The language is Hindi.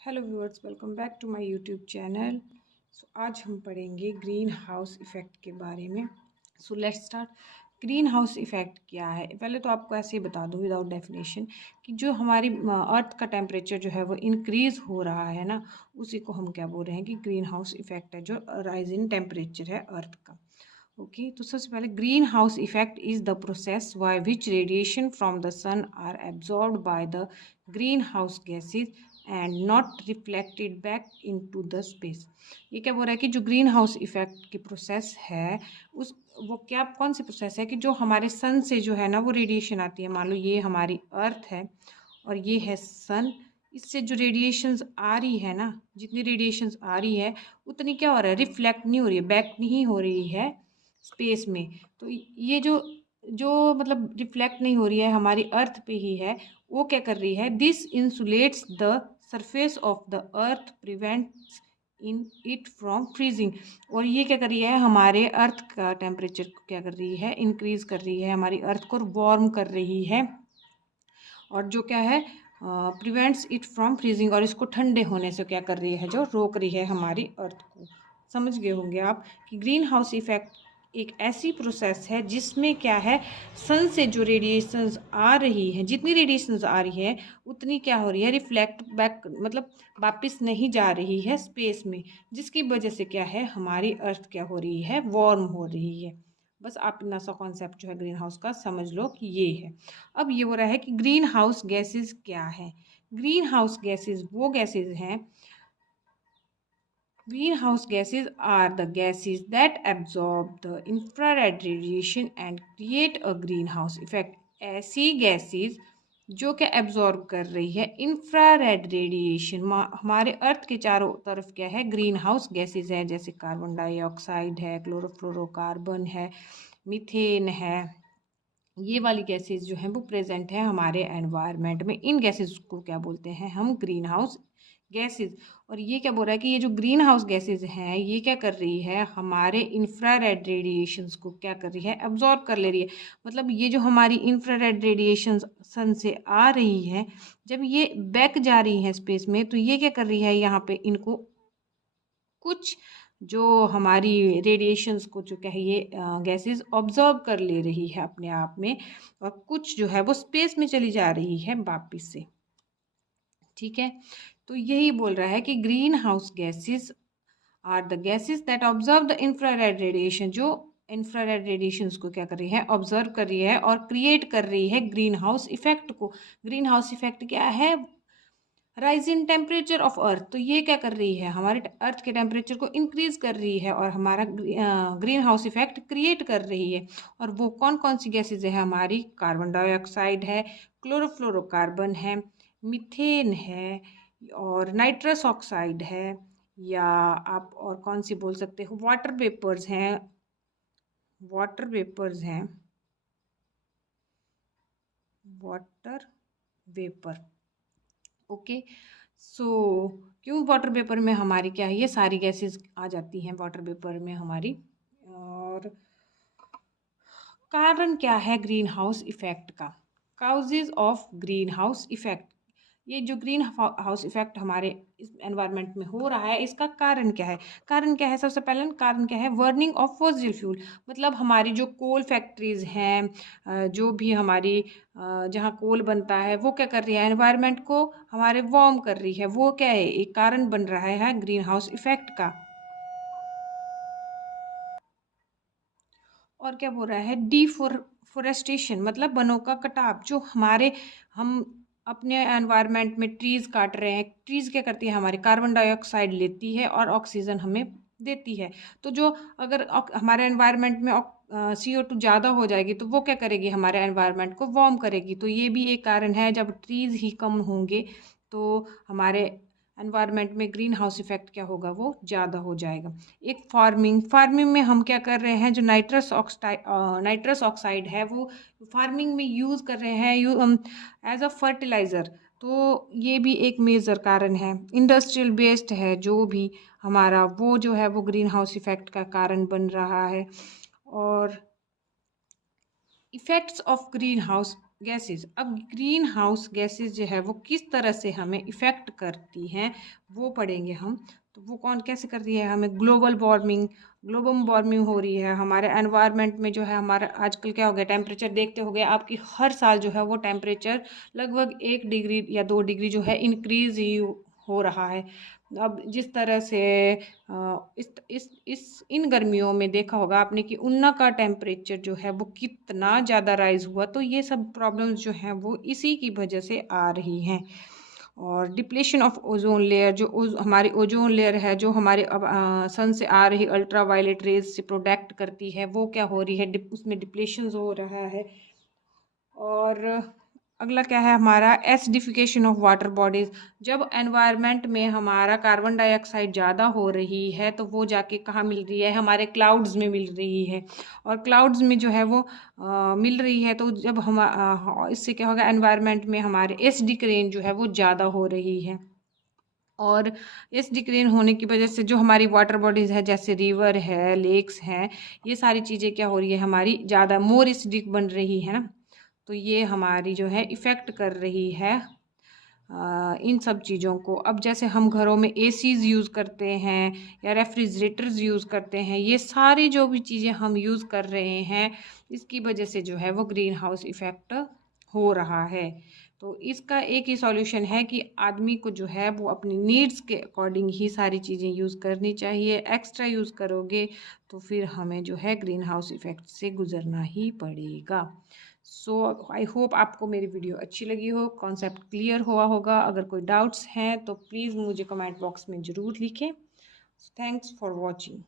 Hello viewers, welcome back to my YouTube channel. आज हम पढ़ेंगे ग्रीन हाउस इफ़ेक्ट के बारे में। Let's start. Greenhouse effect क्या है? पहले तो आपको ऐसे ही बता दूँ विदाउट डेफिनेशन कि जो हमारी अर्थ का टेम्परेचर जो है वो इंक्रीज़ हो रहा है ना, उसी को हम क्या बोल रहे हैं कि ग्रीन हाउस इफ़ेक्ट है, जो राइज इन टेम्परेचर है अर्थ का। ओके, तो सबसे पहले greenhouse effect is the process by which radiation from the sun are absorbed by the greenhouse gases and not reflected back into the space. ये क्या बोल रहा है कि जो ग्रीन हाउस इफेक्ट की प्रोसेस है उस वो क्या कौन सी प्रोसेस है कि जो हमारे सन से जो है ना वो रेडिएशन आती है। मान लो ये हमारी अर्थ है और ये है सन। इससे जो रेडिएशंस आ रही है ना, जितनी रेडिएशंस आ रही है उतनी क्या हो रहा है, रिफ्लेक्ट नहीं हो रही है, बैक नहीं हो रही है स्पेस में। तो ये जो जो मतलब रिफ्लेक्ट नहीं हो रही है हमारी अर्थ पे ही है, वो क्या कर रही है, this insulates the surface of the earth, prevents in it from freezing. और ये क्या कर रही है, हमारे अर्थ का टेम्परेचर को क्या कर रही है, इंक्रीज कर रही है, हमारी अर्थ को वार्म कर रही है। और जो क्या है, प्रिवेंट्स इट फ्रॉम फ्रीजिंग, और इसको ठंडे होने से क्या कर रही है, जो रोक रही है हमारी अर्थ को। समझ गए होंगे आप कि ग्रीन हाउस इफेक्ट एक ऐसी प्रोसेस है जिसमें क्या है, सन से जो रेडिएशंस आ रही है, जितनी रेडिएशंस आ रही है उतनी क्या हो रही है, रिफ्लेक्ट बैक, मतलब वापस नहीं जा रही है स्पेस में, जिसकी वजह से क्या है, हमारी अर्थ क्या हो रही है, वार्म हो रही है। बस आप इतना सा कॉन्सेप्ट जो है ग्रीन हाउस का समझ लो कि ये है। अब ये हो रहा है कि ग्रीन हाउस गैसेस क्या है। ग्रीन हाउस गैसेस वो गैसेस हैं, greenhouse gases are the gases that absorb the infrared radiation and create a greenhouse effect। ऐसी गैसेस जो कि एब्जॉर्ब कर रही है इंफ्रारेड रेडिएशन। हमारे अर्थ के चारों तरफ क्या है, ग्रीन हाउस गैसेज है, जैसे कार्बन डाइऑक्साइड है, क्लोरोफ्लोरोकार्बन है, मीथेन है। ये वाली गैसेस जो हैं वो प्रेजेंट है हमारे एनवायरनमेंट में। इन गैसेस को क्या बोलते हैं हम, ग्रीन हाउस गैसेस। और ये क्या बोल रहा है कि ये जो ग्रीन हाउस गैसेस हैं ये क्या कर रही है, हमारे इंफ्रारेड रेडिएशंस को क्या कर रही है, अब्जॉर्ब कर ले रही है। मतलब ये जो हमारी इंफ्रारेड रेडिएशंस सन से आ रही है, जब ये बैक जा रही है स्पेस में, तो ये क्या कर रही है, यहाँ पे इनको कुछ जो हमारी रेडिएशंस को जो क्या है ये गैसेस ऑब्जर्व कर ले रही है अपने आप में, और कुछ जो है वो स्पेस में चली जा रही है वापिस से। ठीक है, तो यही बोल रहा है कि greenhouse gases are the gases that observe the infrared radiation, जो इंफ्रारेड रेडिएशंस को क्या कर रही है, ऑब्जर्व कर रही है और क्रिएट कर रही है ग्रीन हाउस इफेक्ट को। ग्रीन हाउस इफेक्ट क्या है, rise in temperature of earth. तो ये क्या कर रही है, हमारे अर्थ के टेम्परेचर को इंक्रीज कर रही है और हमारा ग्रीन हाउस इफेक्ट क्रिएट कर रही है। और वो कौन कौन सी गैसेज है हमारी, कार्बन डाइऑक्साइड है, क्लोरोफ्लोरोकार्बन है, मीथेन है, और नाइट्रस ऑक्साइड है, या आप और कौन सी बोल सकते हो, वाटर वेपर्स हैं, वाटर वेपर्स हैं, वाटर वेपर। ओके, सो क्यों वाटर वेपर में हमारी क्या है, ये सारी गैसेस आ जाती हैं वाटर वेपर में हमारी। और कारण क्या है ग्रीन हाउस इफेक्ट का, causes of green house effect. ये जो ग्रीन हाउस इफेक्ट हमारे इस एनवायरनमेंट में हो रहा है, इसका कारण क्या है। कारण क्या है, सबसे पहले कारण क्या है, बर्निंग ऑफ फॉसिल फ्यूल। मतलब हमारी जो कोल फैक्ट्रीज हैं, जो भी हमारी जहाँ कोल बनता है, वो क्या कर रही है, एनवायरनमेंट को हमारे वार्म कर रही है। वो क्या है, एक कारण बन रहा है ग्रीन हाउस इफेक्ट का। और क्या बोल रहा है, डिफोरेस्टेशन, मतलब वनों का कटाव। जो हमारे हम अपने एनवायरनमेंट में ट्रीज काट रहे हैं, ट्रीज क्या करती है, हमारे कार्बन डाइऑक्साइड लेती है और ऑक्सीजन हमें देती है। तो जो अगर हमारे एनवायरनमेंट में CO2 ज़्यादा हो जाएगी तो वो क्या करेगी, हमारे एनवायरनमेंट को वार्म करेगी। तो ये भी एक कारण है, जब ट्रीज ही कम होंगे तो हमारे एनवायरनमेंट में ग्रीन हाउस इफेक्ट क्या होगा, वो ज़्यादा हो जाएगा। एक फार्मिंग में हम क्या कर रहे हैं, जो नाइट्रस ऑक्साइड है वो फार्मिंग में यूज़ कर रहे हैं एज अ फर्टिलाइज़र। तो ये भी एक मेजर कारण है। इंडस्ट्रियल वेस्ट है जो भी हमारा, वो जो है वो ग्रीन हाउस इफेक्ट का कारण बन रहा है। और effects of green house gases. अब ग्रीन हाउस गैसेस जो है वो किस तरह से हमें इफ़ेक्ट करती हैं वो पढ़ेंगे हम। तो वो कौन कैसे करती है हमें? ग्लोबल वार्मिंग हो रही है हमारे एनवायरनमेंट में, जो है हमारा आजकल क्या हो गया, टेम्परेचर देखते हो गए आपकी हर साल जो है वो टेम्परेचर लगभग 1 डिग्री या 2 डिग्री जो है इंक्रीज ही हो रहा है। अब जिस तरह से इस इन गर्मियों में देखा होगा आपने कि उन्ना का टेम्परेचर जो है वो कितना ज़्यादा राइज हुआ, तो ये सब प्रॉब्लम्स जो हैं वो इसी की वजह से आ रही हैं। और डिप्लेशन ऑफ ओजोन लेयर, जो हमारी ओजोन लेयर है जो हमारे अब सन से आ रही अल्ट्रा वायलेट रेज से प्रोटेक्ट करती है, वो क्या हो रही है, उसमें डिप्लेशन हो रहा है। और अगला क्या है हमारा? Acidification of water bodies. जब एनवायरनमेंट में हमारा कार्बन डाइऑक्साइड ज़्यादा हो रही है तो वो जाके कहाँ मिल रही है? हमारे क्लाउड्स में मिल रही है। और क्लाउड्स में जो है वो मिल रही है, तो जब हम इससे क्या होगा, एनवायरनमेंट में हमारे एसिडिक रेन जो है वो ज़्यादा हो रही है। और एसिडिक रेन होने की वजह से जो हमारी वाटर बॉडीज़ है, जैसे रिवर है, लेक्स हैं, ये सारी चीज़ें क्या हो रही है, हमारी ज़्यादा मोर एसिडिक बन रही है ना। तो ये हमारी जो है इफ़ेक्ट कर रही है इन सब चीज़ों को। अब जैसे हम घरों में एसीज़ यूज़ करते हैं या रेफ्रिजरेटर्स यूज़ करते हैं, ये सारी जो भी चीज़ें हम यूज़ कर रहे हैं, इसकी वजह से जो है वो ग्रीन हाउस इफ़ेक्ट हो रहा है। तो इसका एक ही सॉल्यूशन है कि आदमी को जो है वो अपनी नीड्स के अकॉर्डिंग ही सारी चीज़ें यूज़ करनी चाहिए। एक्स्ट्रा यूज़ करोगे तो फिर हमें जो है ग्रीन हाउस इफ़ेक्ट से गुजरना ही पड़ेगा। सो आई होप आपको मेरी वीडियो अच्छी लगी हो, कॉन्सेप्ट क्लियर हुआ होगा। अगर कोई डाउट्स हैं तो प्लीज़ मुझे कमेंट बॉक्स में ज़रूर लिखें। Thanks for watching.